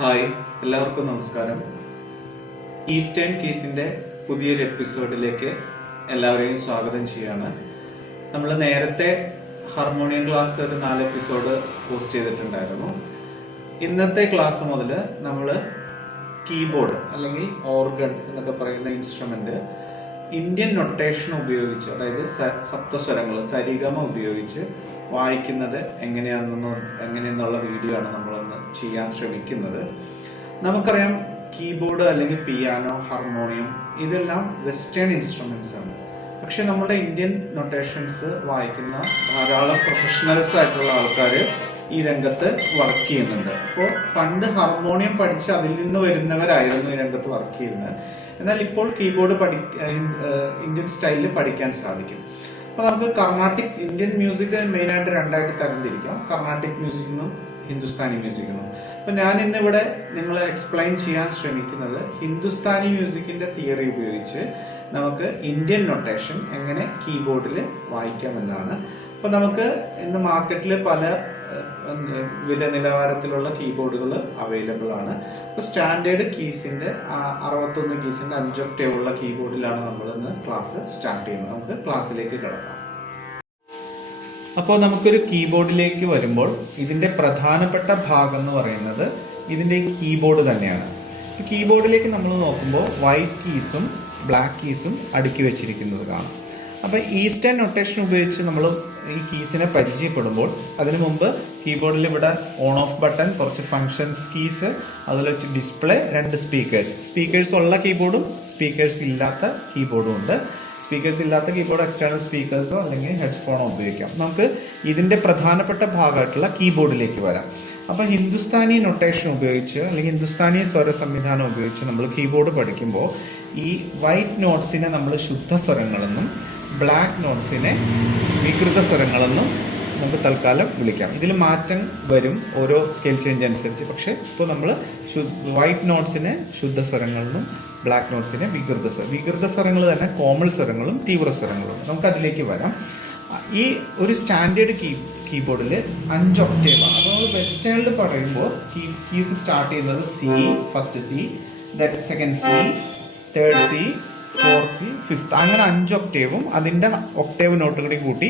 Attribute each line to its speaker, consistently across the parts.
Speaker 1: Hi എല്ലാവർക്കും നമസ്കാരം. Eastern കീസിന്റെ പുതിയൊരു എപ്പിസോഡിലേക്ക് എല്ലാവരെയും സ്വാഗതം ചെയ്യാണ്. നമ്മൾ നേരത്തെ ഹാർമോണിയം ക്ലാസ് ഒരു നാല് എപ്പിസോഡ് പോസ്റ്റ് ചെയ്തിട്ടുണ്ടായിരുന്നു. ഇന്നത്തെ ക്ലാസ് മുതൽ നമ്മൾ കീബോർഡ് അല്ലെങ്കിൽ ഓർഗൺ എന്നൊക്കെ പറയുന്ന ഇൻസ്ട്രുമെന്റ് ഇന്ത്യൻ നൊട്ടേഷൻ ഉപയോഗിച്ച് അതായത് സപ്തസ്വരങ്ങൾ സരിഗമ ഉപയോഗിച്ച് വായിക്കുന്നത് എങ്ങനെയാണെന്ന് എങ്ങനെയെന്നുള്ള വീഡിയോ ആണ് നമ്മളൊന്ന് ചെയ്യാൻ ശ്രമിക്കുന്നത്. നമുക്കറിയാം കീബോർഡ് അല്ലെങ്കിൽ പിയാനോ ഹാർമോണിയം ഇതെല്ലാം വെസ്റ്റേൺ ഇൻസ്ട്രുമെന്റ്സ് ആണ്. പക്ഷെ നമ്മുടെ ഇന്ത്യൻ നൊട്ടേഷൻസ് വായിക്കുന്ന ധാരാളം പ്രൊഫഷണൽസ് ആയിട്ടുള്ള ആൾക്കാർ ഈ രംഗത്ത് വർക്ക് ചെയ്യുന്നുണ്ട്. അപ്പോൾ പണ്ട് ഹാർമോണിയം പഠിച്ച് അതിൽ നിന്ന് വരുന്നവരായിരുന്നു ഈ രംഗത്ത് വർക്ക് ചെയ്യുന്നത്. എന്നാൽ ഇപ്പോൾ കീബോർഡ് പഠി ഇന്ത്യൻ സ്റ്റൈലിൽ പഠിക്കാൻ സാധിക്കും. അപ്പോൾ നമുക്ക് കർണാട്ടിക് ഇന്ത്യൻ മ്യൂസിക് മെയിനായിട്ട് രണ്ടായിട്ട് തരംതിരിക്കാം. കർണാട്ടിക് മ്യൂസിക് എന്നും ഹിന്ദുസ്ഥാനി മ്യൂസിക് എന്നും അപ്പോൾ ഞാൻ ഇന്നിവിടെ നിങ്ങളെ എക്സ്പ്ലെയിൻ ചെയ്യാൻ ശ്രമിക്കുന്നത് ഹിന്ദുസ്ഥാനി മ്യൂസിക്കിന്റെ തിയറി ഉപയോഗിച്ച് നമുക്ക് ഇന്ത്യൻ നൊട്ടേഷൻ എങ്ങനെ കീബോർഡിൽ വായിക്കാം എന്നാണ് അപ്പോൾ നമുക്ക് ഇന്ന് മാർക്കറ്റിൽ പല വില നിലവാരത്തിലുള്ള കീബോർഡുകൾ അവൈലബിൾ ആണ്. ഇപ്പോൾ സ്റ്റാൻഡേർഡ് കീസിന്റെ അറുപത്തൊന്ന് കീസിന്റെ അഞ്ച് ഉള്ള കീബോർഡിലാണ് നമ്മൾ ഇന്ന് ക്ലാസ് സ്റ്റാർട്ട് ചെയ്യുന്നത്. നമുക്ക് ക്ലാസ്സിലേക്ക് കിടക്കാം. അപ്പോൾ നമുക്കൊരു കീബോർഡിലേക്ക് വരുമ്പോൾ ഇതിന്റെ പ്രധാനപ്പെട്ട ഭാഗം എന്ന് പറയുന്നത് ഇതിന്റെ കീബോർഡ് തന്നെയാണ്. കീബോർഡിലേക്ക് നമ്മൾ നോക്കുമ്പോൾ വൈറ്റ് കീസും ബ്ലാക്ക് കീസും അടുക്കി വെച്ചിരിക്കുന്നത് കാണാം. അപ്പോൾ ഈസ്റ്റേൺ നൊട്ടേഷൻ ഉപയോഗിച്ച് നമ്മൾ ഈ കീസിനെ പരിചയപ്പെടുമ്പോൾ അതിനു മുമ്പ് കീബോർഡിൽ ഇവിടെ ഓൺ ഓഫ് ബട്ടൺ കുറച്ച് ഫങ്ഷൻസ് കീസ് അതിൽ വെച്ച് ഡിസ്പ്ലേ രണ്ട് സ്പീക്കേഴ്സ് സ്പീക്കേഴ്സ് ഉള്ള കീബോർഡും സ്പീക്കേഴ്സ് ഇല്ലാത്ത കീബോർഡും ഉണ്ട്. സ്പീക്കേഴ്സ് ഇല്ലാത്ത കീബോർഡ് എക്സ്റ്റേണൽ സ്പീക്കേഴ്സോ അല്ലെങ്കിൽ ഹെഡ്ഫോണോ ഉപയോഗിക്കാം. നമുക്ക് ഇതിന്റെ പ്രധാനപ്പെട്ട ഭാഗമായിട്ടുള്ള കീബോർഡിലേക്ക് വരാം. അപ്പൊ ഹിന്ദുസ്ഥാനി നൊട്ടേഷൻ ഉപയോഗിച്ച് അല്ലെങ്കിൽ ഹിന്ദുസ്ഥാനി സ്വര സംവിധാനം ഉപയോഗിച്ച് നമ്മൾ കീബോർഡ് പഠിക്കുമ്പോൾ ഈ വൈറ്റ് നോട്ട്സിനെ നമ്മൾ ശുദ്ധ സ്വരങ്ങളെന്നും ബ്ലാക്ക് നോട്ട്സിനെ വികൃത സ്വരങ്ങളെന്നും നമുക്ക് തൽക്കാലം വിളിക്കാം. ഇതിൽ മാറ്റം വരും ഓരോ സ്കെയിൽ ചേഞ്ച് അനുസരിച്ച്. പക്ഷേ ഇപ്പോൾ നമ്മൾ വൈറ്റ് നോട്ട്സിനെ ശുദ്ധ സ്വരങ്ങളെന്നും ബ്ലാക്ക് നോട്ട്സിനെ വികൃത സ്വരം വികൃത സ്വരങ്ങൾ തന്നെ കോമൾ സ്വരങ്ങളും തീവ്ര സ്വരങ്ങളും. നമുക്ക് അതിലേക്ക് വരാം. ഈ ഒരു സ്റ്റാൻഡേർഡ് കീ കീബോർഡിൽ അഞ്ച് ഒക്ടേവ്. ആണ് അപ്പോൾ നമ്മൾ വെസ്റ്റേണിൽ പറയുമ്പോൾ കീ കീസ് സ്റ്റാർട്ട് ചെയ്യുന്നത് C first C second C third C fourth C fifth അങ്ങനെ അഞ്ച് ഒക്ടേവും അതിന്റെ ഒക്ടേവ് നോട്ട് കൂടി കൂട്ടി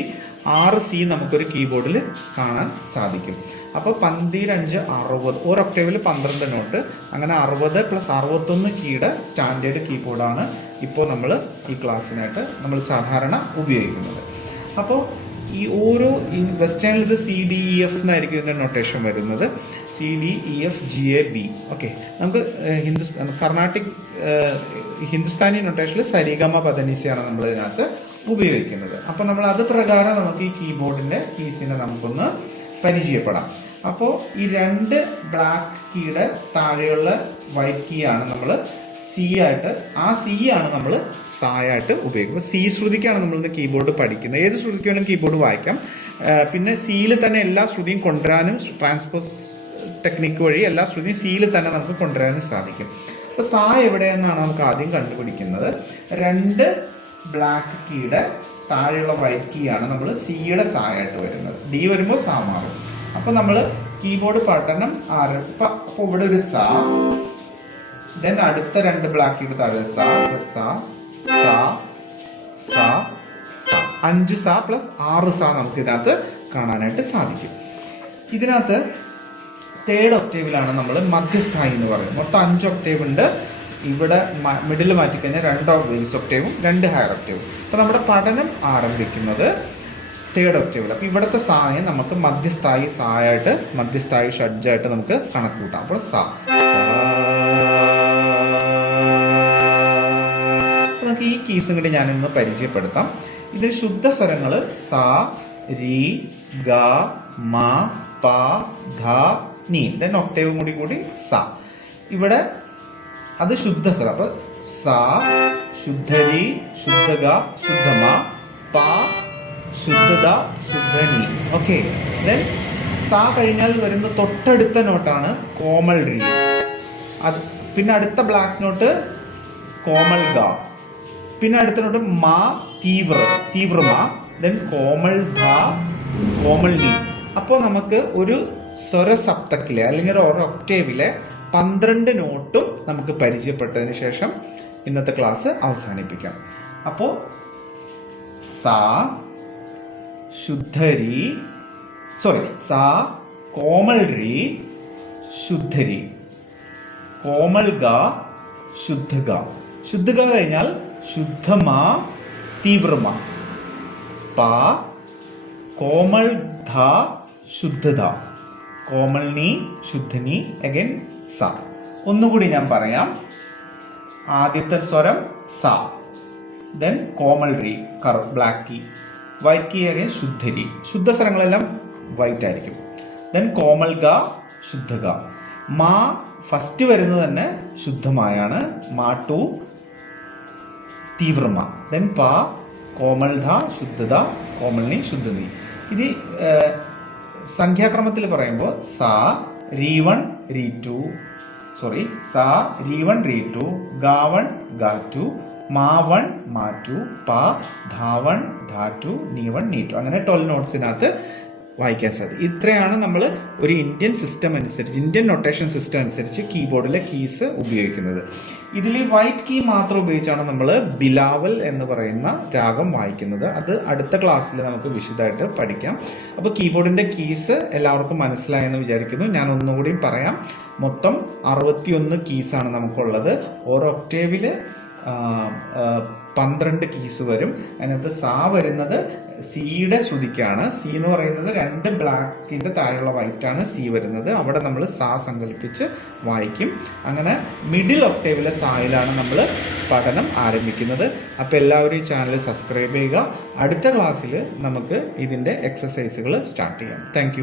Speaker 1: ആറ് സി നമുക്കൊരു കീബോർഡിൽ കാണാൻ സാധിക്കും. അപ്പോൾ പന്തിരഞ്ച് അറുപത് ഒരു ഒക്ടേവിൽ പന്ത്രണ്ട് നോട്ട് അങ്ങനെ അറുപത് പ്ലസ് അറുപത്തൊന്ന് കീയുടെ സ്റ്റാൻഡേർഡ് കീബോർഡാണ് ഇപ്പോൾ നമ്മൾ ഈ ക്ലാസ്സിനായിട്ട് നമ്മൾ സാധാരണ ഉപയോഗിക്കുന്നത്. അപ്പോൾ ഈ ഓരോ ഈ വെസ്റ്റേണിൽ ഇത് സി ഡി ഇ എഫ് എന്നായിരിക്കും ഇതിന്റെ നൊട്ടേഷൻ വരുന്നത്. C D E F G A B okay നമുക്ക് ഹിന്ദുസ്ഥാൻ കർണാട്ടിക് ഹിന്ദുസ്ഥാനി നൊട്ടേഷനിൽ സരിഗമ പദനിസയാണ് നമ്മൾ ഇതിനകത്ത് ഉപയോഗിക്കുന്നത്. അപ്പൊ നമ്മൾ അത് പ്രകാരം നമുക്ക് ഈ കീബോർഡിന്റെ കീസിനെ നമുക്കൊന്ന് പരിചയപ്പെടാം. അപ്പോൾ ഈ രണ്ട് ബ്ലാക്ക് കീയുടെ താഴെയുള്ള വൈറ്റ് കീ ആണ് നമ്മൾ സി ആയിട്ട് ആ സി ആണ് നമ്മൾ സായായിട്ട് ഉപയോഗിക്കുന്നത്. സി ശ്രുതിക്കാണ് നമ്മൾ ഇന്ന് കീബോർഡ് പഠിക്കുന്നത്. ഏത് ശ്രുതിക്ക് വേണമെങ്കിലും കീബോർഡ് വായിക്കാം. പിന്നെ സിയിൽ തന്നെ എല്ലാ ശ്രുതിയും കൊണ്ടുവരാനും ട്രാൻസ്പോസ് ടെക്നിക്ക് വഴി എല്ലാ ശ്രുതിയും സിയിൽ തന്നെ നമുക്ക് കൊണ്ടുവരാനും സാധിക്കും. അപ്പൊ സാ എവിടെയെന്നാണ് നമുക്ക് ആദ്യം കണ്ടുപിടിക്കുന്നത്. രണ്ട് ബ്ലാക്ക് കീയുടെ താഴെയുള്ള വൈറ്റ് കീ ആണ് നമ്മൾ സിയുടെ സായായിട്ട് വരുന്നത്. ഡി വരുമ്പോൾ സാ മാറും. അപ്പോൾ നമ്മൾ കീബോർഡ് പഠനം ആറ് അപ്പൊ ഇവിടെ ഒരു സാ. ദെൻ അടുത്ത രണ്ട് ബ്ലാക്ക് കീയുടെ താഴെ സാ സാ സ സ അഞ്ച് സാ പ്ലസ് ആറ് സാ നമുക്ക് ഇതിനകത്ത് കാണാനായിട്ട് സാധിക്കും. ഇതിനകത്ത് തേർഡ് ഒക്ടേവിലാണ് നമ്മൾ മധ്യസ്ഥായി എന്ന് പറയുന്നത്. മൊത്തം അഞ്ച് ഒക്ടേവ് ഉണ്ട്. ഇവിടെ മിഡിൽ മാറ്റിക്കഴിഞ്ഞാൽ രണ്ട് ബേസ് ഒക്ടേവും രണ്ട് ഹയർ ഒക്ടേവും അപ്പോൾ നമ്മുടെ പഠനം ആരംഭിക്കുന്നത് തേർഡ് ഒക്ടേവിൽ അപ്പോൾ ഇവിടുത്തെ സായെ നമുക്ക് മധ്യസ്ഥായി സായായിട്ട് മധ്യസ്ഥായി ഷഡ്ജായിട്ട് നമുക്ക് കണക്ക് കൂട്ടാം അപ്പോൾ സ. നമുക്ക് ഈ കീസും കൂടി ഞാനിന്ന് പരിചയപ്പെടുത്താം. ഇതിൽ ശുദ്ധ സ്വരങ്ങൾ സ രി ഗ മ പ ധ നീ. ദെൻ ഒക്ടേവും കൂടി കൂടി സ. ഇവിടെ അത് ശുദ്ധ സ്വരം അപ്പൊ സ ശുദ്ധരി ശുദ്ധഗ ശുദ്ധമ. പ ശുദ്ധത ശുദ്ധനി. ഓക്കെ ദെൻ സ കഴിഞ്ഞാൽ വരുന്ന തൊട്ടടുത്ത നോട്ടാണ് കോമൾ രി. അത് പിന്നെ അടുത്ത ബ്ലാക്ക് നോട്ട് കോമൾ ഗ. പിന്നെ അടുത്ത നോട്ട് മാ തീവ്ര തീവ്രമ. ദെൻ കോമൾ ധ കോമൾ നീ. അപ്പോൾ നമുക്ക് ഒരു സ്വരസപ്തക്കിലെ അല്ലെങ്കിൽ ഒരു ഒക്ടേവിലെ പന്ത്രണ്ട് നോട്ടും നമുക്ക് പരിചയപ്പെട്ടതിന് ശേഷം ഇന്നത്തെ ക്ലാസ് അവസാനിപ്പിക്കാം. അപ്പോ സാ ശുദ്ധരി സോറി സാ കോമൾ രി ശുദ്ധരി. കോമൾ ഗ ശുദ്ധ ഗ. ശുദ്ധ ഗ കഴിഞ്ഞാൽ ശുദ്ധമാ തീവ്രമാ. പ കോമൾ ധ ശുദ്ധത. കോമൾനി ശുദ്ധനി അഗൈൻ സ. ഒന്നുകൂടി ഞാൻ പറയാം. ആദ്യത്തെ സ്വരം സ. ദെൻ കോമൾ റീ കർ black key. White key again ശുദ്ധരി ശുദ്ധ സ്വരങ്ങളെല്ലാം വൈറ്റ് ആയിരിക്കും. ദെൻ കോമൾ ഗ ശുദ്ധ മാ ഫസ്റ്റ് വരുന്നത് തന്നെ ശുദ്ധമായാണ്. മാ ടു തീവ്രമ. ദെൻ പ കോമൾധ ശുദ്ധത കോമൾനി ശുദ്ധനി ഇത് സംഖ്യാക്രമത്തിൽ പറയുമ്പോൾ സ രീ വൺ രീ ടു. സോറി സ രീ വൺ രീ ടു ഗാ വൺ ഗാ ടു മാ one ma two pa dha one dha two ni one ni two. അങ്ങനെ ട്വൽവ് നോട്ട്സിനകത്ത് വായിക്കാൻ സാധിക്കും. ഇത്രയാണ് നമ്മൾ ഒരു ഇന്ത്യൻ സിസ്റ്റം അനുസരിച്ച് ഇന്ത്യൻ നൊട്ടേഷൻ സിസ്റ്റം അനുസരിച്ച് കീബോർഡിലെ കീസ് ഉപയോഗിക്കുന്നത്. ഇതിൽ വൈറ്റ് കീ മാത്രം ഉപയോഗിച്ചാണ് നമ്മൾ ബിലാവൽ എന്ന് പറയുന്ന രാഗം വായിക്കുന്നത്. അത് അടുത്ത ക്ലാസ്സിൽ നമുക്ക് വിശദമായിട്ട് പഠിക്കാം. അപ്പോൾ കീബോർഡിന്റെ കീസ് എല്ലാവർക്കും മനസ്സിലായെന്ന് വിചാരിക്കുന്നു. ഞാൻ ഒന്നുകൂടി പറയാം. മൊത്തം അറുപത്തിയൊന്ന് കീസാണ് നമുക്കുള്ളത്. ഓരോ ആ, പന്ത്രണ്ട് കീസ് വരും. അതിനകത്ത് സാ വരുന്നത് സിയുടെ ശ്രുതിക്കാണ്. സി എന്ന് പറയുന്നത് രണ്ട് ബ്ലാക്കിന്റെ താഴെയുള്ള വൈറ്റ് ആണ് സി വരുന്നത്. അവിടെ നമ്മൾ സാ സങ്കല്പിച്ച് വായിക്കും. അങ്ങനെ മിഡിൽ ഒക്ടേവിലെ സായിലാണ് നമ്മൾ പഠനം ആരംഭിക്കുന്നത്. അപ്പോൾ എല്ലാവരും ഈ ചാനൽ സബ്സ്ക്രൈബ് ചെയ്യുക. അടുത്ത ക്ലാസ്സിൽ നമുക്ക് ഇതിന്റെ എക്സസൈസുകൾ സ്റ്റാർട്ട് ചെയ്യാം. താങ്ക്